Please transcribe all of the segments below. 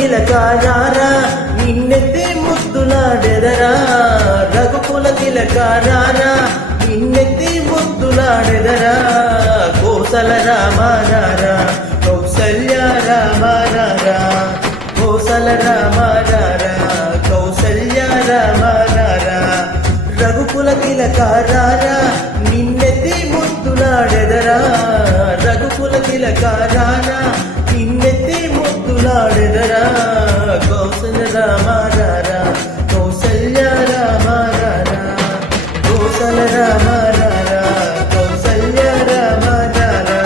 తిలకారారా నిన్నెత్తి ముద్దులాడెదరా రఘుకుల తిలకారారా నిన్నెత్తి ముద్దులాడెదరా కోసల రామారారా కౌసల్య రామారారా కోసల రామారారా కౌసల్య రామారారా రఘుకుల తిలకారారా నిన్నెత్తి ముద్దులాడెదరా రఘుకుల తిలకారారా నిన్నెత్తి ముద్దులాడెదరా కౌసల్య రామారారా కౌసల్య రామారారా కోసల రామారారా కౌసల్య రామారారా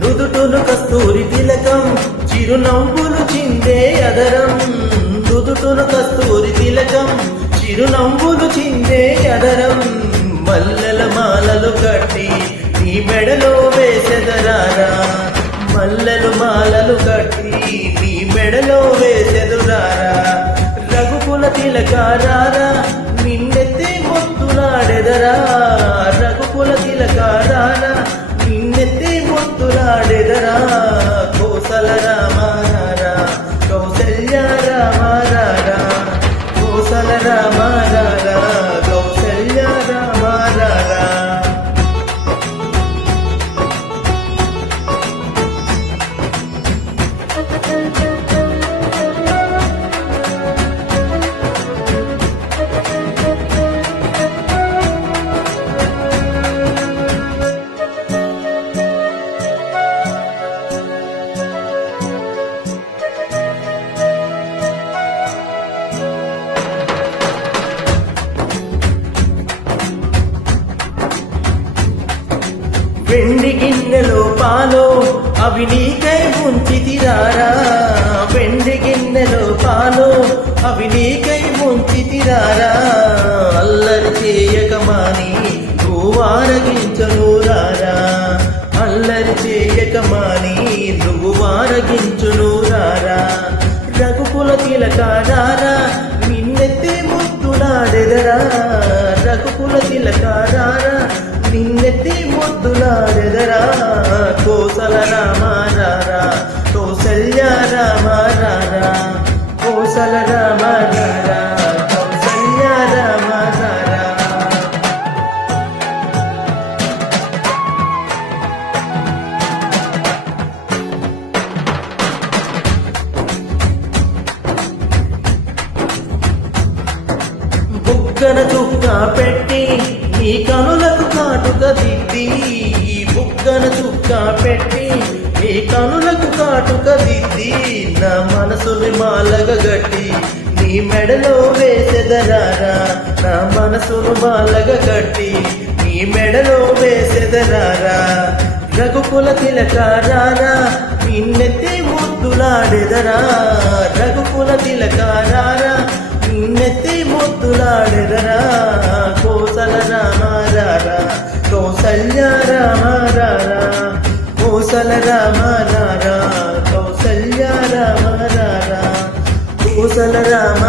నుదుటును కస్తూరి తిలకం చిరునవ్వులు చిందే అదరం నుదుటును కస్తూరి తిలకం చిరునవ్వులు చిందే అదరం మల్లెల మాలలు కట్టి నీ మెడలో వేసెదరారా మల్లెలు మాలలు కట్టి నీ మెడలో వేసెదురారా రఘుకుల తిలకారారా నిన్నెత్తి ముద్దులాడెదరా రఘుకుల తిలకారారా నిన్నెత్తి ముద్దులాడెదరా కోసల రామారారా కౌసల్య రామారారా కోసల రామారారా కౌసల్య రామారారా వెండి గిన్నెలో పాలో అవి నీకై ముంచితిరారా వెండి గిన్నెలో పాలో అవి నీకై ముంచితిరారా అల్లరి చేయకమాని నువ్వు ఆరగించనురారా అల్లరి చేయకమాని నువ్వు ఆరగించునురారా రఘుకుల తిలకారారా నిన్నెత్తి ముద్దులాడెదరా రఘుకుల తిలకారారా నిన్నెత్తి ముద్దులాడెదరా కోసల రామారారా కౌసల్య రామారారా కోసల రామారారా కౌసల్య రామారారా బుగ్గన చుక్క పెట్టి నీ కనులకు కాటుక దిద్ది బుగ్గన చుక్క పెట్టి నీ కనులకు కాటుక దిద్ది నా మనసుని మాలగ గట్టి నీ మెడలో వేసెదరారా నా మనసును మాలగ గట్టి నీ మెడలో వేసెదరారా రఘుకుల తిలకారారా నిన్నెత్తి ముద్దులాడెదరా రఘుకుల తిలకారారా నిన్నెత్తి ముద్దులాడెదరా కోసల రామారారా కౌసల్య రామారారా కోసల రామారారా కౌసల్య రామారారా కోసల రామ